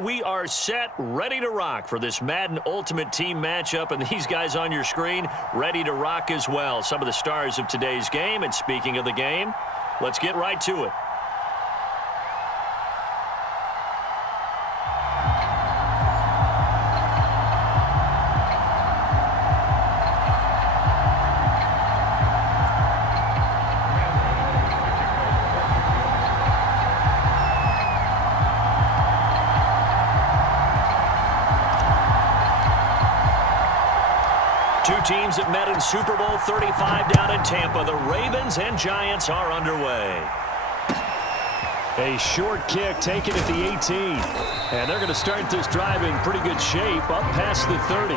we are set, ready to rock for this Madden Ultimate Team matchup, and these guys on your screen ready to rock as well. Some of the stars of today's game, and speaking of the game, let's get right to it. Two teams that met in Super Bowl 35 down in Tampa. The Ravens and Giants are underway. A short kick taken at the 18. And they're going to start this drive in pretty good shape up past the 30.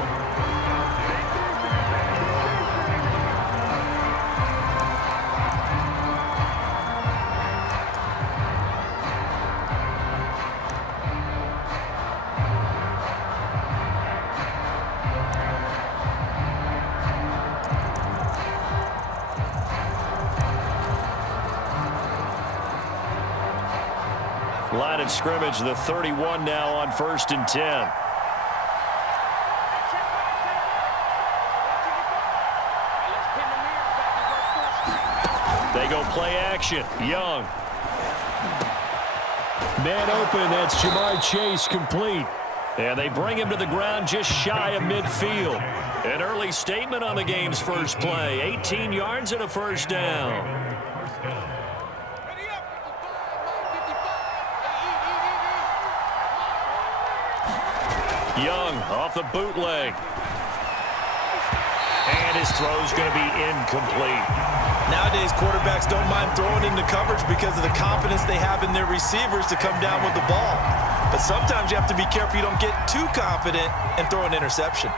Line of scrimmage, the 31 now on 1st and 10. They go play action. Young. Man open, that's Jamar Chase complete. And they bring him to the ground just shy of midfield. An early statement on the game's first play. 18 yards and a first down. Young off the bootleg. And his throw's going to be incomplete. Nowadays, quarterbacks don't mind throwing into coverage because of the confidence they have in their receivers to come down with the ball. But sometimes you have to be careful you don't get too confident and throw an interception.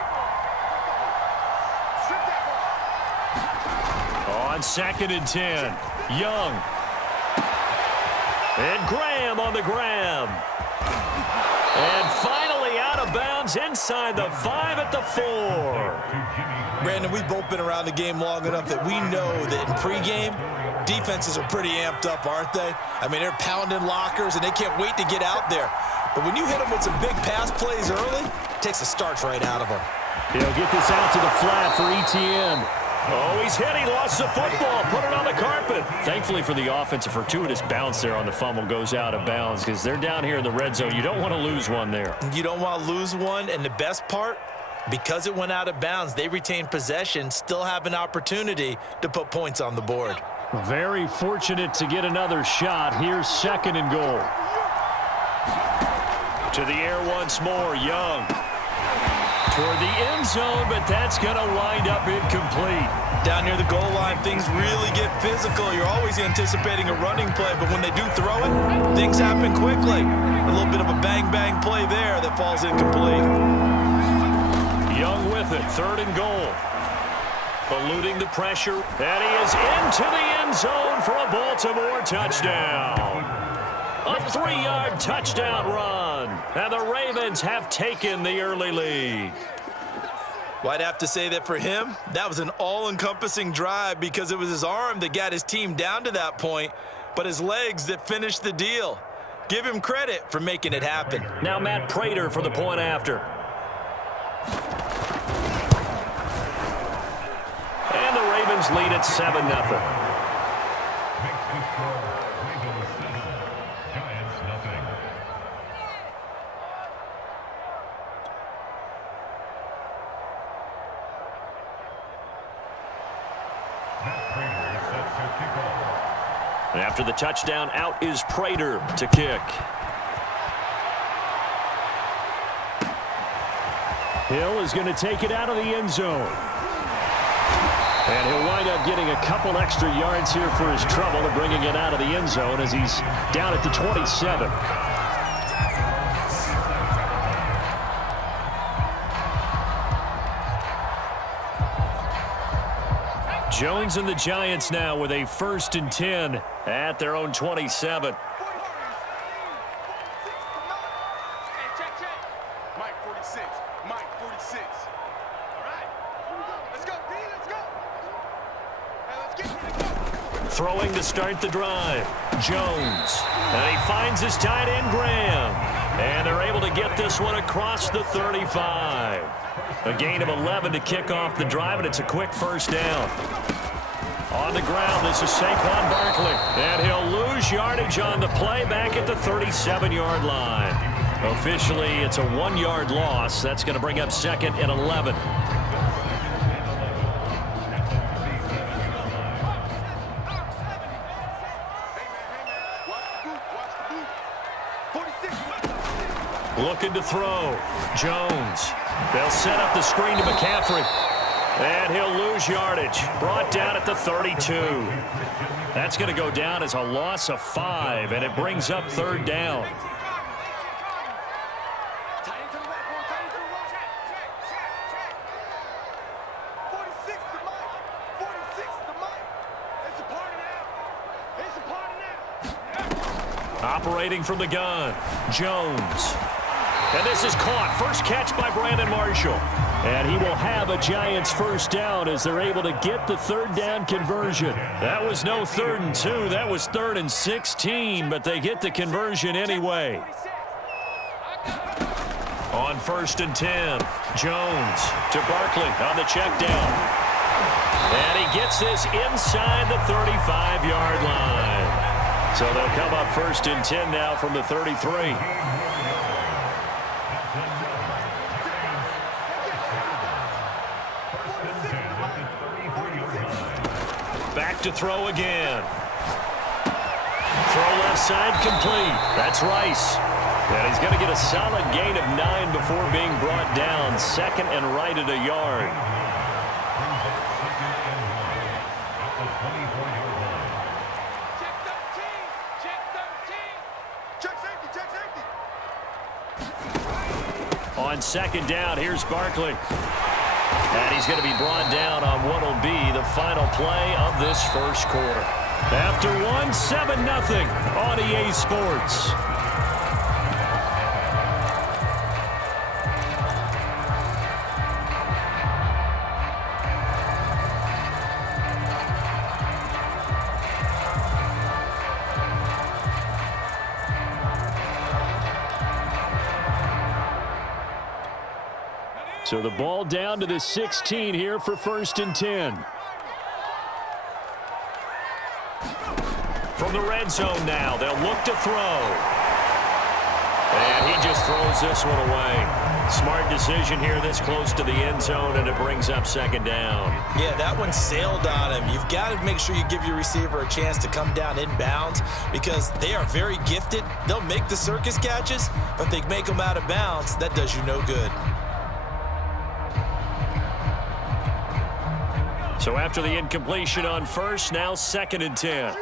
On 2nd and 10, Young. And Graham on the grab. And finally out of bounds inside the 5 at the 4. Brandon, we've both been around the game long enough that we know that in pregame, defenses are pretty amped up, aren't they? I mean, they're pounding lockers, and they can't wait to get out there. But when you hit them with some big pass plays early, it takes the starch right out of them. He'll get this out to the flat for ETN. Oh, he's hit. He lost the football. Put it on the carpet. Thankfully for the offense, a fortuitous bounce there on the fumble goes out of bounds because they're down here in the red zone. You don't want to lose one there. You don't want to lose one, and the best part, because it went out of bounds, they retain possession, still have an opportunity to put points on the board. Very fortunate to get another shot. Here's 2nd and goal. To the air once more, Young. Toward the end zone, but that's going to wind up incomplete. Down near the goal line, things really get physical. You're always anticipating a running play, but when they do throw it, things happen quickly. A little bit of a bang-bang play there that falls incomplete. Young with it, 3rd and goal. Eluding the pressure, and he is into the end zone for a Baltimore touchdown. A 3-yard touchdown run, and the Ravens have taken the early lead. Well, I'd have to say that for him, that was an all-encompassing drive because it was his arm that got his team down to that point, but his legs that finished the deal. Give him credit for making it happen. Now Matt Prater for the point after. And the Ravens lead at 7-0. And after the touchdown, out is Prater to kick. Hill is going to take it out of the end zone. And he'll wind up getting a couple extra yards here for his trouble and bringing it out of the end zone as he's down at the 27. Jones and the Giants now with a 1st and 10 at their own 27. Mike 46. Mike 46. All right. Let's go, D. Let's go. Hey, let's get it. Throwing to start the drive. Jones. And he finds his tight end, Graham. And they're able to get this one across the 35. A gain of 11 to kick off the drive, and it's a quick first down. On the ground, this is Saquon Barkley. And he'll lose yardage on the play back at the 37-yard line. Officially, it's a 1-yard loss. That's going to bring up 2nd and 11. Looking to throw. Jones. They'll set up the screen to McCaffrey. And he'll lose yardage. Brought down at the 32. That's going to go down as a loss of 5, and it brings up 3rd down. Operating from the gun. Jones. And this is caught. First catch by Brandon Marshall. And he will have a Giants first down as they're able to get the 3rd down conversion. That was no 3rd and 2. That was 3rd and 16, but they get the conversion anyway. On 1st and 10, Jones to Barkley on the check down. And he gets this inside the 35-yard line. So they'll come up 1st and 10 now from the 33. Back to throw again. Throw left side complete. That's Rice. And he's going to get a solid gain of 9 before being brought down. 2nd and right at a yard. On 2nd down, here's Barkley. And he's going to be brought down on what will be the final play of this first quarter. After one, 7-0 on EA Sports. So the ball down to the 16 here for 1st and 10. From the red zone now, they'll look to throw. And he just throws this one away. Smart decision here this close to the end zone, and it brings up 2nd down. Yeah, that one sailed on him. You've got to make sure you give your receiver a chance to come down inbounds because they are very gifted. They'll make the circus catches, but they make them out of bounds. That does you no good. So after the incompletion on 1st, now 2nd and 10.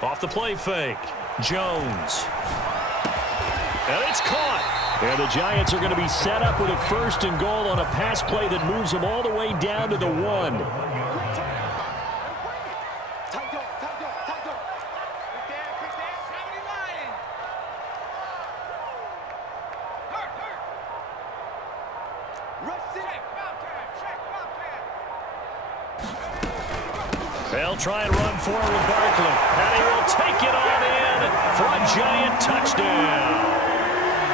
Off the play fake. Jones. And it's caught. And the Giants are going to be set up with a 1st and goal on a pass play that moves them all the way down to the 1. They'll try and run forward with Barkley. And he will take it on in for a Giant touchdown.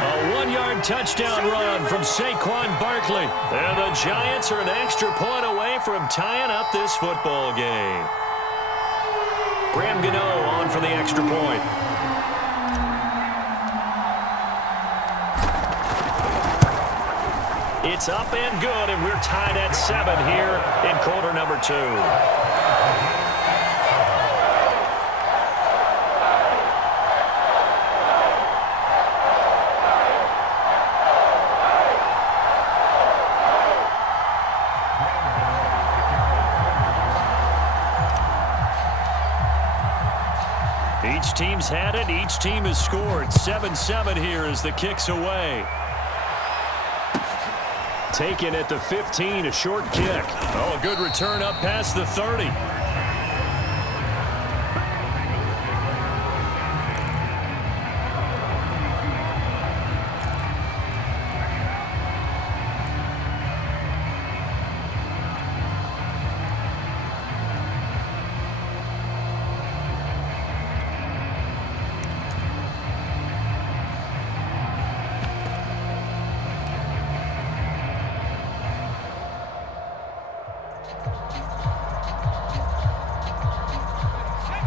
A 1-yard touchdown run from Saquon Barkley. And the Giants are an extra point away from tying up this football game. Graham Gano on for the extra point. It's up and good, and we're tied at 7 here in quarter number 2. Each team's had it. Each team has scored. 7-7 here as the kick's away. Taken at the 15, a short kick. Oh, a good return up past the 30.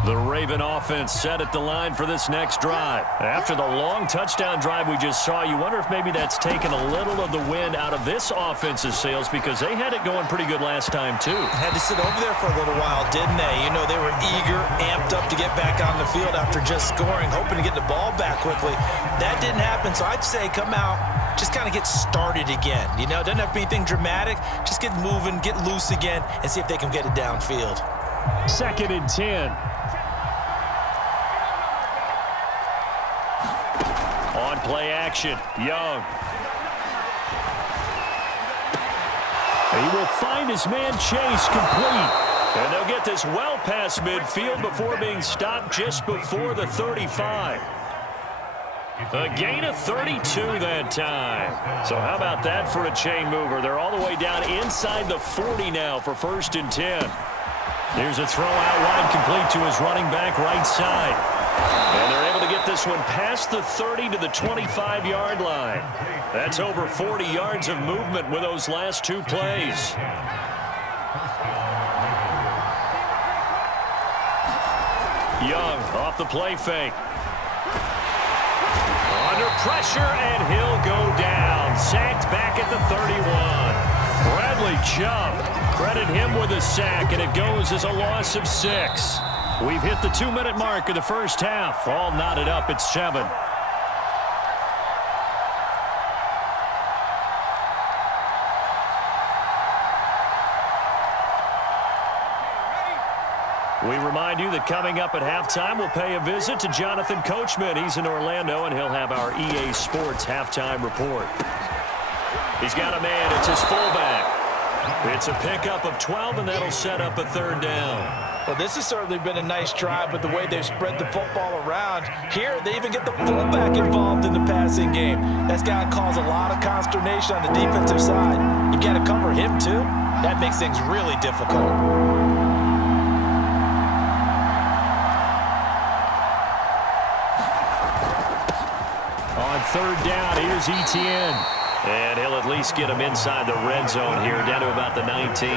The Raven offense set at the line for this next drive. After the long touchdown drive we just saw, you wonder if maybe that's taken a little of the wind out of this offense's sails because they had it going pretty good last time too. Had to sit over there for a little while, didn't they? You know, they were eager, amped up to get back on the field after just scoring, hoping to get the ball back quickly. That didn't happen, so I'd say come out, just kind of get started again. You know, doesn't have to be anything dramatic. Just get moving, get loose again, and see if they can get it downfield. 2nd and 10. On play action, Young. He will find his man Chase complete. And they'll get this well past midfield before being stopped just before the 35. A gain of 32 that time. So how about that for a chain mover? They're all the way down inside the 40 now for 1st and 10. Here's a throw out wide complete to his running back right side. And they're able to get this one past the 30 to the 25-yard line. That's over 40 yards of movement with those last 2 plays. Young off the play fake. Under pressure, and he'll go down. Sacked back at the 31. Bradley Chubb, credit him with a sack, and it goes as a loss of 6. We've hit the 2-minute mark of the first half. All knotted up at 7. We remind you that coming up at halftime, we'll pay a visit to Jonathan Coachman. He's in Orlando, and he'll have our EA Sports halftime report. He's got a man. It's his fullback. It's a pickup of 12, and that'll set up a 3rd down. Well, this has certainly been a nice drive, but the way they've spread the football around, here they even get the fullback involved in the passing game. That's got to cause a lot of consternation on the defensive side. You've got to cover him, too. That makes things really difficult. On 3rd down, here's Etienne. And he'll at least get him inside the red zone here, down to about the 19.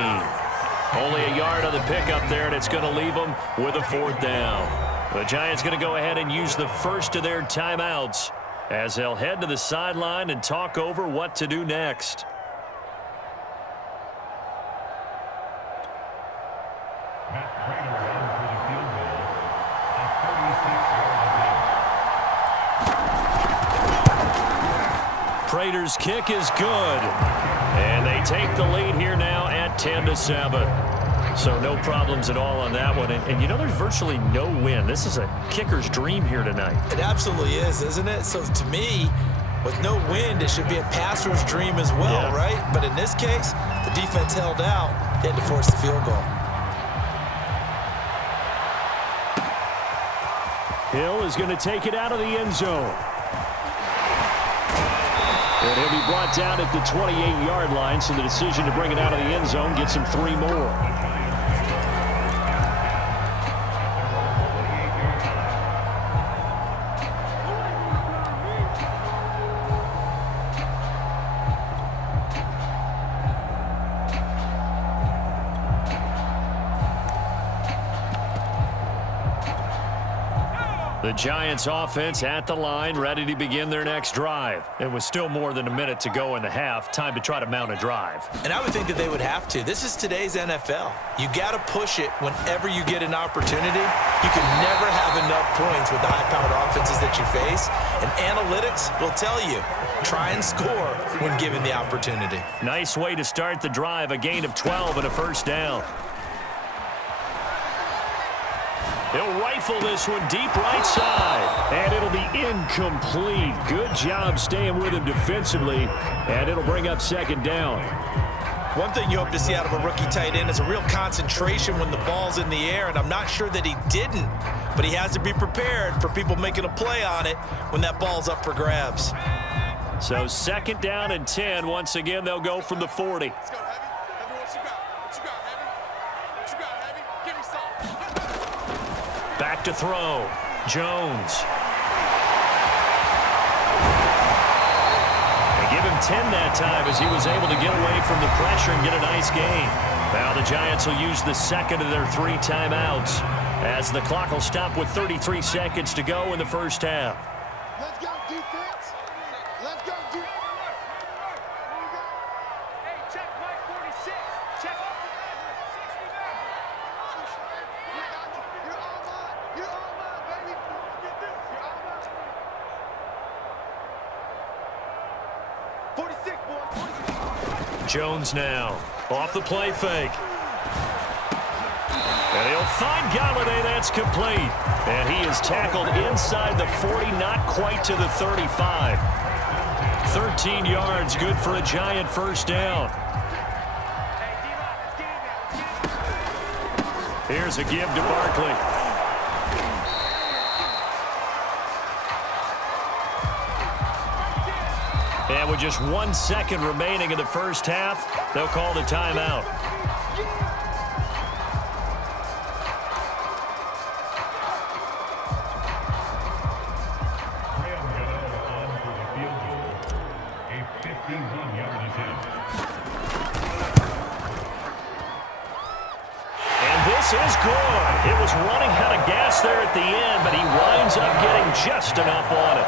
Only a yard on the pickup there, and it's going to leave them with a 4th down. The Giants going to go ahead and use the first of their timeouts as they'll head to the sideline and talk over what to do next. Prater's kick is good. And they take the lead here now at 10-7. So no problems at all on that one. And you know, there's virtually no win. This is a kicker's dream here tonight. It absolutely is, isn't it? So to me, with no wind, it should be a passer's dream as well, right? But in this case, the defense held out. They had to force the field goal. Hill is going to take it out of the end zone. And he'll be brought down at the 28-yard line, so the decision to bring it out of the end zone gets him 3 more. The Giants offense at the line, ready to begin their next drive. It was still more than a minute to go in the half. Time to try to mount a drive. And I would think that they would have to. This is today's NFL. You got to push it whenever you get an opportunity. You can never have enough points with the high-powered offenses that you face. And analytics will tell you, try and score when given the opportunity. Nice way to start the drive. A gain of 12 and a 1st down. He'll rifle this one deep right side. And it'll be incomplete. Good job staying with him defensively. And it'll bring up 2nd down. One thing you hope to see out of a rookie tight end is a real concentration when the ball's in the air. And I'm not sure that he didn't. But he has to be prepared for people making a play on it when that ball's up for grabs. So 2nd down and 10. Once again, they'll go from the 40. Let's go, Heavy. Heavy, what you got? What you got, Heavy? What you got, Heavy? Give me some. Back to throw. Jones. They give him 10 that time as he was able to get away from the pressure and get a nice gain. Now the Giants will use the 2nd of their 3 timeouts. as the clock will stop with 33 seconds to go in the first half. Let's go, defense. Let's go, defense. Hey, check Mike 46. Check. You're all mine. You're all mine, baby. Get this. You're all mine. 46, boy. 46. Jones now off the play fake. And he'll find Galladay. That's complete. And he is tackled inside the 40, not quite to the 35. 13 yards, good for a Giant first down. Here's a give to Barkley. And with just 1 second remaining in the first half, they'll call the timeout. This is good. It was running out of gas there at the end, but he winds up getting just enough on it.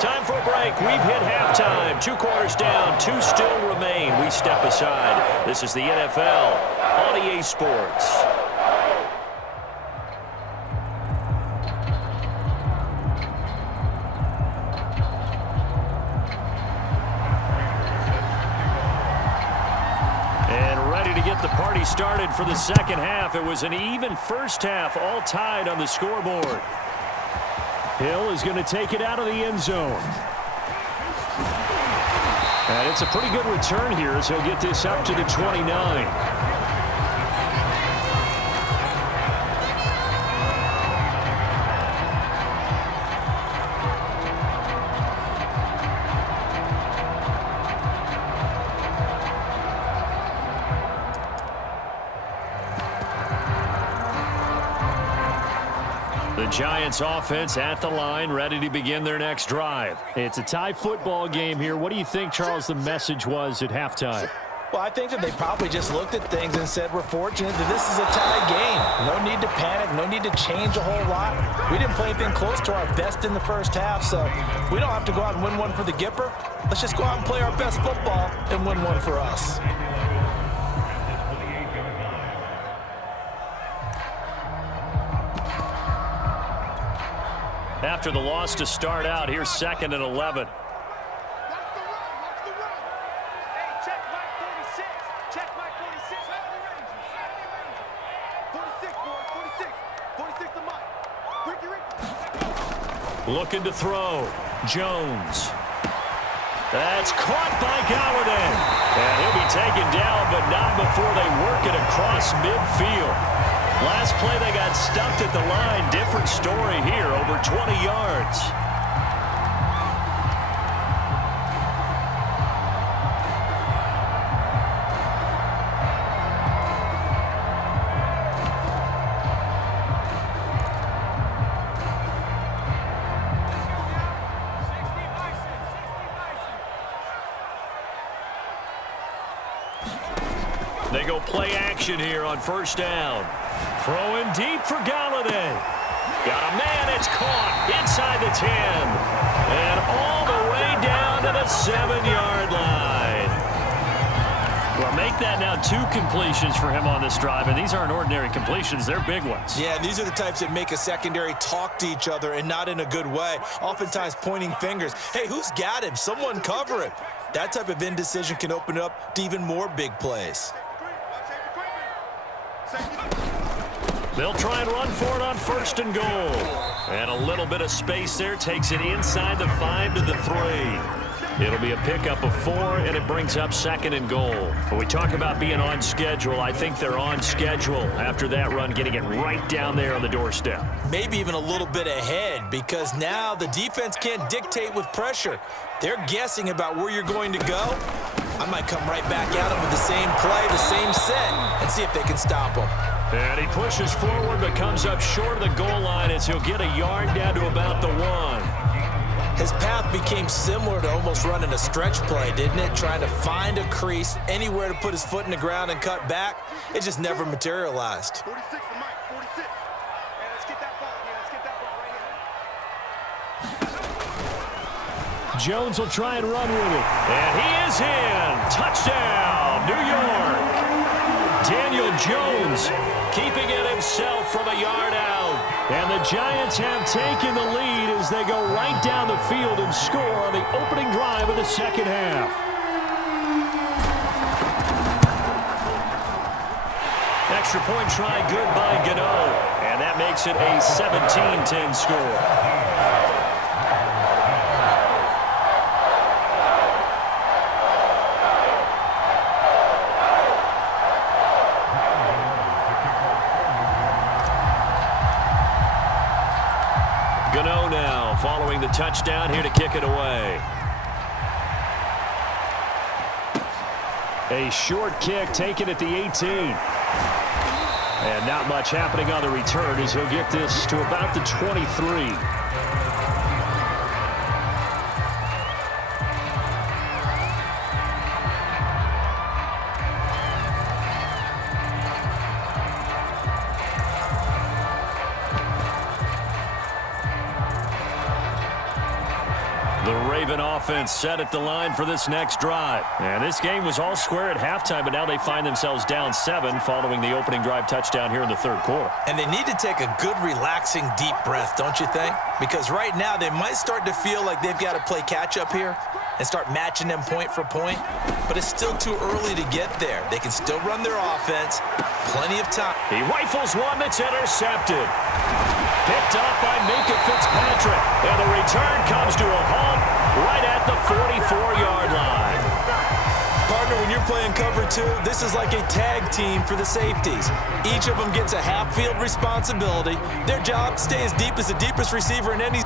Time for a break. We've hit halftime. 2 quarters down, 2 still remain. We step aside. This is the NFL on EA Sports. The party started for the second half. It was an even first half, all tied on the scoreboard. Hill is going to take it out of the end zone. And it's a pretty good return here as he'll get this up to the 29. The Giants offense at the line, ready to begin their next drive. It's a tie football game here. What do you think, Charles, the message was at halftime? Well, I think that they probably just looked at things and said, we're fortunate that this is a tie game. No need to panic, no need to change a whole lot. We didn't play anything close to our best in the first half, so we don't have to go out and win one for the Gipper. Let's just go out and play our best football and win one for us. After the loss to start out, here's 2nd and 11. Watch the run. Hey, check Mike 46. Check Mike 46. 46, boy. 46. 46 to Mike. Ricky. Looking to throw. Jones. That's caught by Galladay. And he'll be taken down, but not before they work it across midfield. Last play, they got stuffed at the line. Different story here, over 20 yards. They go play action here on first down. Throwing deep for Galladay. Got a man, it's caught inside the 10. And all the way down to the 7-yard line. Well, make that now 2 completions for him on this drive, and these aren't ordinary completions. They're big ones. Yeah, these are the types that make a secondary talk to each other and not in a good way, oftentimes pointing fingers. Hey, who's got him? Someone cover him. That type of indecision can open up to even more big plays. They'll try and run for it on 1st and goal. And a little bit of space there takes it inside the 5 to the 3. It'll be a pickup of 4, and it brings up 2nd and goal. When we talk about being on schedule, I think they're on schedule after that run, getting it right down there on the doorstep. Maybe even a little bit ahead, because now the defense can't dictate with pressure. They're guessing about where you're going to go. I might come right back at them with the same play, the same set, and see if they can stop them. And he pushes forward but comes up short of the goal line as he'll get a yard down to about the 1. His path became similar to almost running a stretch play, didn't it? Trying to find a crease, anywhere to put his foot in the ground and cut back. It just never materialized. 46 to Mike. 46. Hey, let's get that ball here. Let's get that ball right here. Jones will try and run with it. And he is in. Touchdown, New York. Daniel Jones keeping it himself from a yard out. And the Giants have taken the lead as they go right down the field and score on the opening drive of the second half. Extra point try good by Gano. And that makes it a 17-10 score. Gano now following the touchdown here to kick it away. A short kick taken at the 18. And not much happening on the return as he'll get this to about the 23. The Raven offense set at the line for this next drive. And this game was all square at halftime, but now they find themselves down 7 following the opening drive touchdown here in the third quarter. And they need to take a good, relaxing, deep breath, don't you think? Because right now they might start to feel like they've got to play catch-up here and start matching them point for point. But it's still too early to get there. They can still run their offense. Plenty of time. He rifles one that's intercepted. Picked up by Minka Fitzpatrick. And the return comes to a halt right at the 44-yard line. Partner, when you're playing cover 2, this is like a tag team for the safeties. Each of them gets a half-field responsibility. Their job, stay as deep as the deepest receiver in any